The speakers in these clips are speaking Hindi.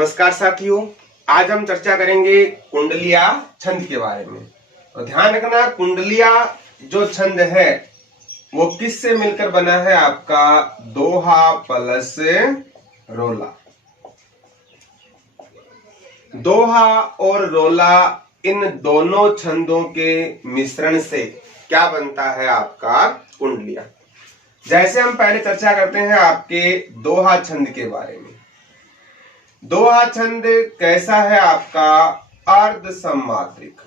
नमस्कार साथियों, आज हम चर्चा करेंगे कुंडलिया छंद के बारे में। तो ध्यान रखना, कुंडलिया जो छंद है वो किससे मिलकर बना है? आपका दोहा प्लस रोला। दोहा और रोला इन दोनों छंदों के मिश्रण से क्या बनता है? आपका कुंडलिया। जैसे हम पहले चर्चा करते हैं आपके दोहा छंद के बारे में। दोहा छंद कैसा है? आपका अर्ध सम्मात्रिक।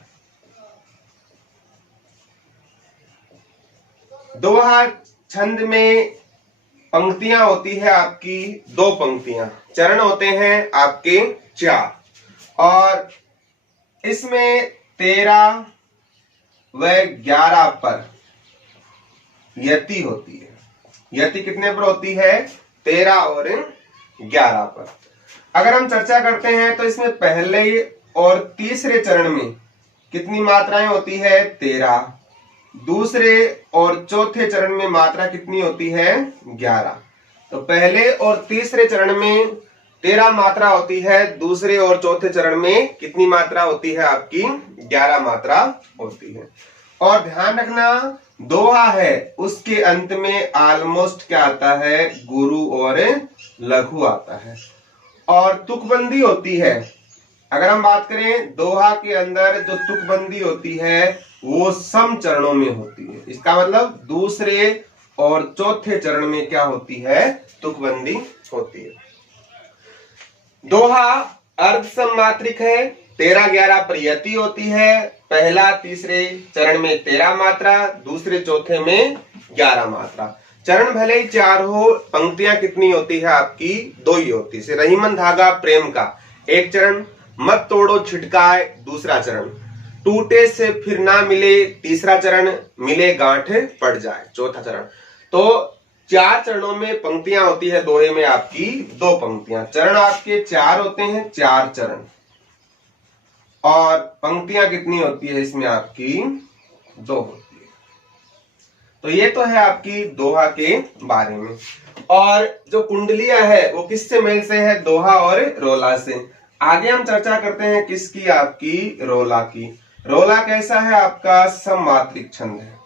दोहा छंद में पंक्तियां होती है आपकी दो पंक्तियां, चरण होते हैं आपके 4 और इसमें 13 व 11 पर यति होती है। यति कितने पर होती है? 13 और 11 पर। अगर हम चर्चा करते हैं तो इसमें पहले और तीसरे चरण में कितनी मात्राएं होती है? 13। दूसरे और चौथे चरण में मात्रा कितनी होती है? 11। तो पहले और तीसरे चरण में 13 मात्रा होती है, दूसरे और चौथे चरण में कितनी मात्रा होती है? आपकी 11 मात्रा होती है। और ध्यान रखना, दोहा है उसके अंत में ऑलमोस्ट क्या आता है? गुरु और लघु आता है। और तुकबंदी होती है। अगर हम बात करें दोहा के अंदर जो तुकबंदी होती है वो सम चरणों में होती है। इसका मतलब दूसरे और चौथे चरण में क्या होती है? तुकबंदी होती है। दोहा अर्ध सम्मात्रिक है, 13-11 पर यति होती है। पहला तीसरे चरण में 13 मात्रा, दूसरे चौथे में 11 मात्रा। चरण भले ही 4 हो, पंक्तियां कितनी होती है? आपकी 2 ही होती है। रहीमन धागा प्रेम का एक चरण, मत तोड़ो छिटकाए दूसरा चरण, टूटे से फिर ना मिले तीसरा चरण, मिले गांठ पड़ जाए चौथा चरण। तो 4 चरणों में पंक्तियां होती है दोहे में आपकी 2 पंक्तियां। चरण आपके 4 होते हैं, 4 चरण, और पंक्तियां कितनी होती है इसमें? आपकी 2 होती है। तो ये तो है आपकी दोहा के बारे में। और जो कुंडलिया है वो किससे मेल से है? दोहा और रोला से। आगे हम चर्चा करते हैं किसकी? आपकी रोला की। रोला कैसा है? आपका सम्मात्रिक छंद है।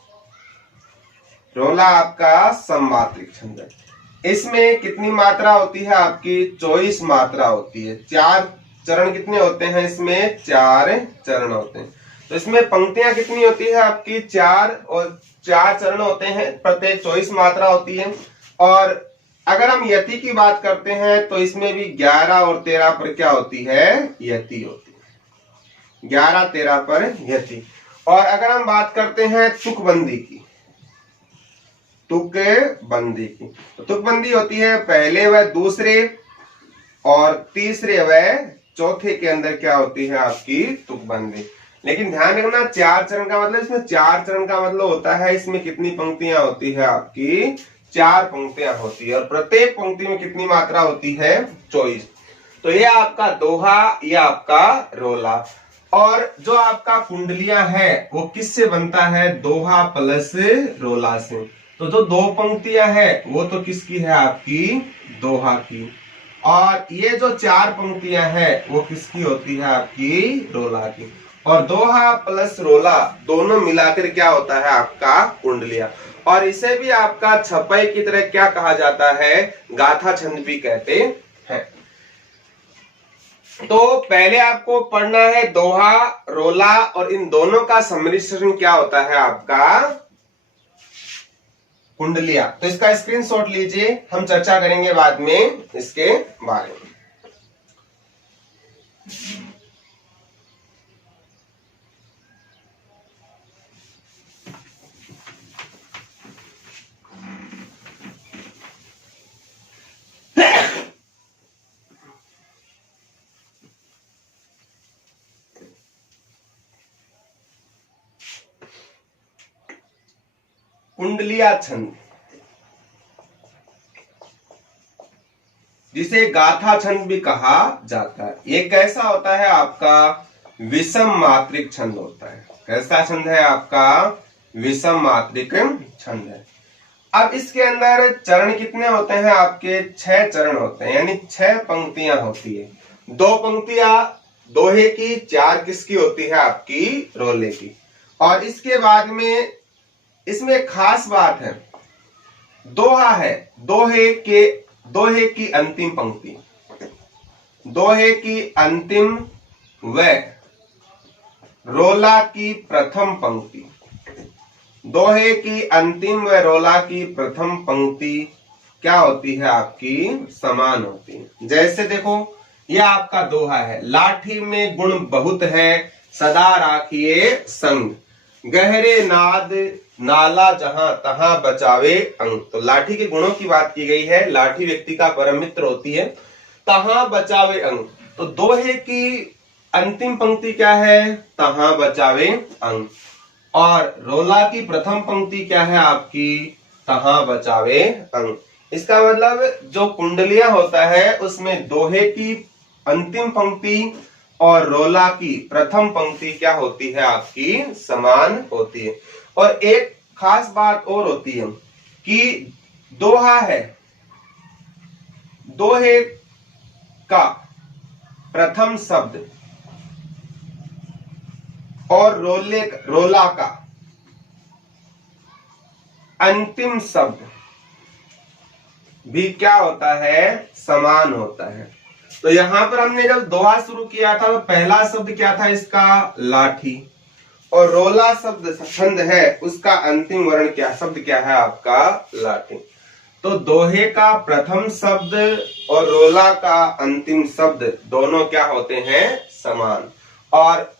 रोला आपका सम्मात्रिक छंद है। इसमें कितनी मात्रा होती है? आपकी 24 मात्रा होती है। 4 चरण कितने होते हैं? इसमें 4 चरण होते हैं। तो इसमें पंक्तियां कितनी होती है? आपकी 4 और 4 चरण होते हैं, प्रत्येक 24 मात्रा होती है। और अगर हम यति की बात करते हैं तो इसमें भी 11 और 13 पर क्या होती है? यति होती है। 11-13 पर यति। और अगर हम बात करते हैं तुकबंदी की, तुकबंदी की, तो तुकबंदी होती है पहले व दूसरे और तीसरे व चौथे के अंदर क्या होती है? आपकी तुकबंदी। लेकिन ध्यान रखना, 4 चरण का मतलब, इसमें 4 चरण का मतलब होता है इसमें कितनी पंक्तियां होती है? आपकी 4 पंक्तियां होती है, और प्रत्येक पंक्ति में कितनी मात्रा होती है? 24। तो ये आपका दोहा, ये आपका रोला। और जो आपका कुंडलिया है वो किससे बनता है? दोहा प्लस रोला से। तो जो 2 पंक्तियां है वो तो किसकी है? आपकी दोहा की। और ये जो 4 पंक्तियां है वो किसकी होती है? आपकी रोला की। और दोहा प्लस रोला दोनों मिलाकर क्या होता है? आपका कुंडलिया। और इसे भी आपका छपाई की तरह क्या कहा जाता है? गाथा छंद भी कहते हैं। तो पहले आपको पढ़ना है दोहा, रोला, और इन दोनों का सम्मिश्रण क्या होता है? आपका कुंडलिया। तो इसका स्क्रीनशॉट लीजिए, हम चर्चा करेंगे बाद में इसके बारे में। कुंडलिया छंद, जिसे गाथा छंद भी कहा जाता है, ये कैसा होता है? आपका विषम मात्रिक छंद होता है। कैसा छंद है? आपका विषम मात्रिक छंद है। अब इसके अंदर चरण कितने होते हैं? आपके 6 चरण होते हैं, यानी 6 पंक्तियां होती है। दो पंक्तियां दोहे की, चार किसकी होती है? आपकी रोले की। और इसके बाद में इसमें खास बात है, दोहा है, दोहे की अंतिम पंक्ति, दोहे की अंतिम व रोला की प्रथम पंक्ति, दोहे की अंतिम व रोला की प्रथम पंक्ति क्या होती है? आपकी समान होती है। जैसे देखो, यह आपका दोहा है, लाठी में गुण बहुत है, सदा राखिए संग, गहरे नाद नाला जहां तहां बचावे अंग। तो लाठी के गुणों की बात की गई है, लाठी व्यक्ति का परम मित्र होती है, तहां बचावे अंग। तो दोहे की अंतिम पंक्ति क्या है? तहां बचावे अंग। और रोला की प्रथम पंक्ति क्या है आपकी? तहां बचावे अंग। इसका मतलब जो कुंडलियां होता है उसमें दोहे की अंतिम पंक्ति और रोला की प्रथम पंक्ति क्या होती है? आपकी समान होती है। और एक खास बात और होती है कि दोहा है, दोहे का प्रथम शब्द और रोला का अंतिम शब्द भी क्या होता है? समान होता है। तो यहां पर हमने जब दोहा शुरू किया था तो पहला शब्द क्या था इसका? लाठी। और रोला शब्द छंद है, उसका अंतिम वर्ण क्या शब्द क्या है? आपका लाठी। तो दोहे का प्रथम शब्द और रोला का अंतिम शब्द दोनों क्या होते हैं? समान। और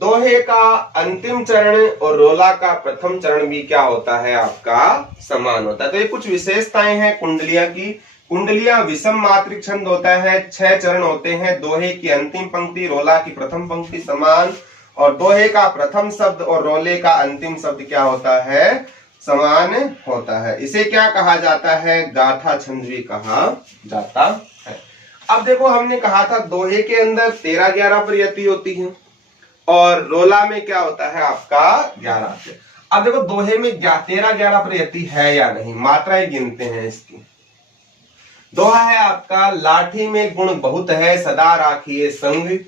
दोहे का अंतिम चरण और रोला का प्रथम चरण भी क्या होता है? आपका समान होता है। तो ये कुछ विशेषताएं हैं कुंडलियां की। कुंडलियां विषम मात्रिक छंद होता है, 6 चरण होते हैं, दोहे की अंतिम पंक्ति, रोला की प्रथम पंक्ति समान, और दोहे का प्रथम शब्द और रोले का अंतिम शब्द क्या होता है? समान होता है। इसे क्या कहा जाता है? गाथा छंद भी कहा जाता है। अब देखो, हमने कहा था दोहे के अंदर 13-11 प्रयति होती है और रोला में क्या होता है? आपका 11। अब देखो, दोहे में 13-11 प्रयति है या नहीं, मात्राएं गिनते हैं इसकी। दोहा है आपका, लाठी में गुण बहुत है, सदा राखिए संग,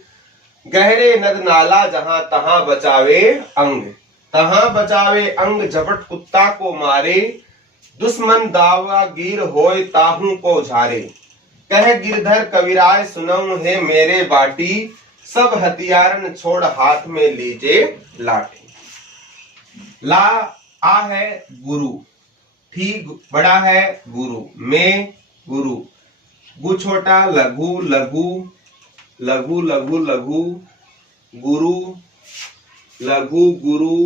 गहरे नद नाला जहां तहां बचावे अंग, तहां बचावे अंग, झपट कुत्ता को मारे, दुश्मन दावा गिर होय ताहू को झारे, कह गिरधर कविराय सुनऊ है मेरे बाटी, सब हथियारन छोड़ हाथ में लीजे लाठी। ला आ है गुरु, ठी बड़ा है गुरु, में गुरु, गु छोटा, लघु लघु, लघु लघु लघु, गुरु लघु गुरु,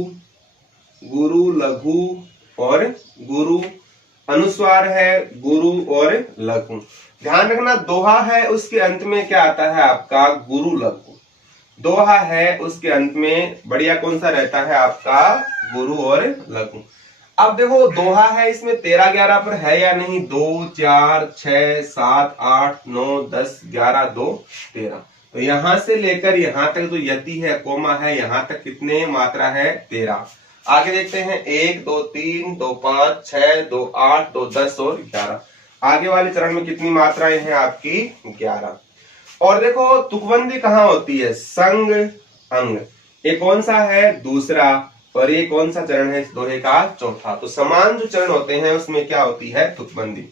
गुरु लघु और गुरु, अनुस्वार है गुरु और लघु। ध्यान रखना, दोहा है उसके अंत में क्या आता है? आपका गुरु लघु। दोहा है उसके अंत में बढ़िया कौन सा रहता है? आपका गुरु और लघु। अब देखो, दोहा है इसमें 13-11 पर है या नहीं? 2, 4, 6, 7, 8, 9, 10, 11, 2, 13। तो यहां से लेकर यहां तक जो यति है, कोमा है, यहां तक कितने मात्रा है? 13। आगे देखते हैं, 1, 2, 3, 2, 5, 6, 2, 8, 2, 10 और 11। आगे वाले चरण में कितनी मात्राएं हैं? आपकी 11। और देखो, तुकबंदी कहाँ होती है? संग अंग। ये कौन सा है? दूसरा। और ये कौन सा चरण है? दोहे का चौथा। तो समान जो चरण होते हैं उसमें क्या होती है? तुकबंदी।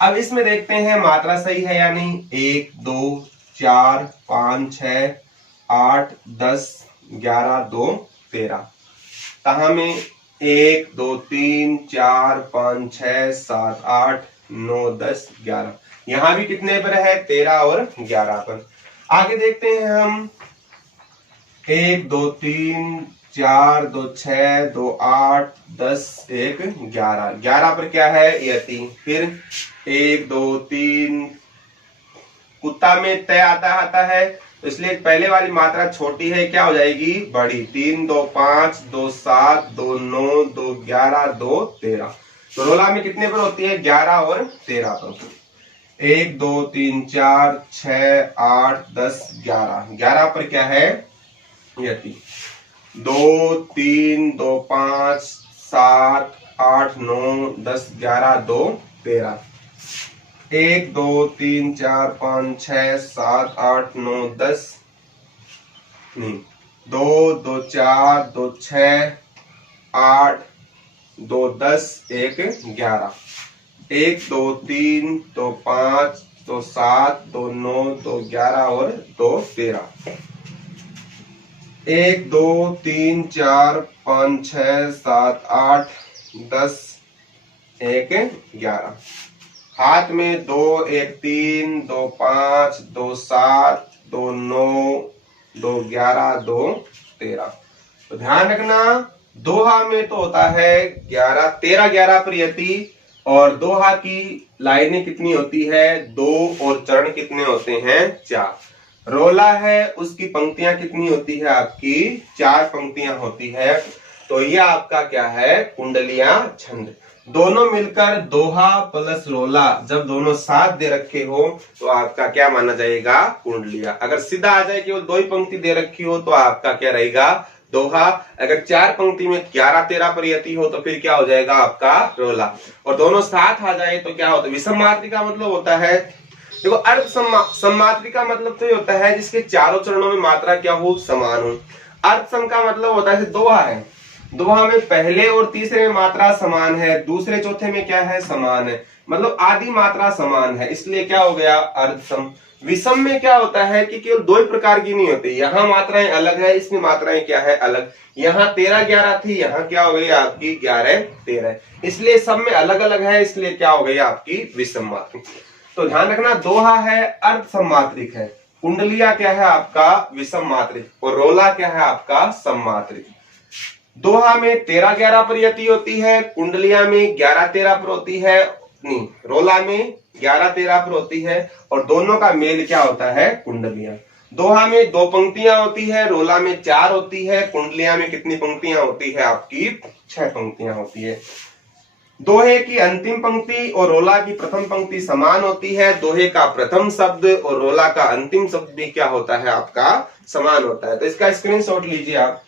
अब इसमें देखते हैं मात्रा सही है या नहीं। 1, 2, 4, 5, 6, 8, 10, 11, 2, 13। कहा में 1, 2, 3, 4, 5, 6, 7, 8, 9, 10, 11। यहां भी कितने पर है? 13 और 11 पर। आगे देखते हैं हम, 1, 2, 3, 4, 2, 6, 2, 8, 10, 1, 11। 11 पर क्या है? यति। फिर 1, 2, 3, कुत्ता में तय आता है, तो इसलिए पहले वाली मात्रा छोटी है, क्या हो जाएगी? बड़ी। 3, 2, 5, 2, 7, 2, 9, 2, 11, 2, 13। तो रोला में कितने पर होती है? 11 और 13 पर। 1, 2, 3, 4, 6, 8, 10, 11। 11 पर क्या है? यति। 2, 3, 2, 5, 7, 8, 9, 10, 11, 2, 13। 1 2 3 4 5 6 7 8 9 10 नहीं 2 2 4 2 6 8 2 10 1 11 1 2 3 2 5 2 7 2 9 2 11 और 2 13 1 2 3 4 5 6 7 8 10 1 11 हाथ में 2 1 3 2 5 2 7 2 9 2 11 2 13। तो ध्यान रखना दोहा में तो होता है 11 13 11 पर यति और दोहा की लाइनें कितनी होती है 2 और चरण कितने होते हैं 4। रोला है उसकी पंक्तियां कितनी होती है आपकी 4 पंक्तियां होती है। तो यह आपका क्या है कुंडलियां छंद। दोनों मिलकर दोहा प्लस रोला जब दोनों साथ दे रखे हो तो आपका क्या माना जाएगा कुंडलिया। अगर सीधा आ जाए केवल 2 ही पंक्ति दे रखी हो तो आपका क्या रहेगा दोहा। अगर 4 पंक्ति में 11 13 पर यति हो तो फिर क्या हो जाएगा आपका रोला। और दोनों साथ आ जाए तो क्या होता है विषम मात्रिका मतलब होता है देखो अर्ध सम्मात्रिका मतलब तो ये होता है जिसके चारों चरणों में मात्रा क्या हो समान हो। अर्ध सम का मतलब होता है दोहा है दोहा में पहले और तीसरे में मात्रा समान है दूसरे चौथे में क्या है समान है मतलब आदि मात्रा समान है इसलिए क्या हो गया अर्ध सम। विषम में क्या होता है कि केवल 2 ही प्रकार की नहीं होती यहाँ मात्राएं अलग है इसमें मात्राएं क्या है अलग। यहाँ 13 11 थी यहाँ क्या हो गई आपकी 11 13 इसलिए सब में अलग अलग है इसलिए क्या हो गई आपकी विषम मात्रिक। तो ध्यान रखना दोहा है अर्ध सम्मात्रिक है कुंडलिया क्या है आपका विषम मात्रिक और रोला क्या है आपका सम्मात्रिक। दोहा में 13 11 पर यति होती है कुंडलिया में 11 13 पर होती है नहीं रोला में 11 13 पर होती है और दोनों का मेल क्या होता है कुंडलिया। दोहा में 2 पंक्तियां होती है रोला में 4 होती है कुंडलिया में कितनी पंक्तियां होती है आपकी 6 पंक्तियां होती है। दोहे की अंतिम पंक्ति और रोला की प्रथम पंक्ति समान होती है दोहे का प्रथम शब्द और रोला का अंतिम शब्द भी क्या होता है आपका समान होता है। तो इसका स्क्रीनशॉट लीजिए आप।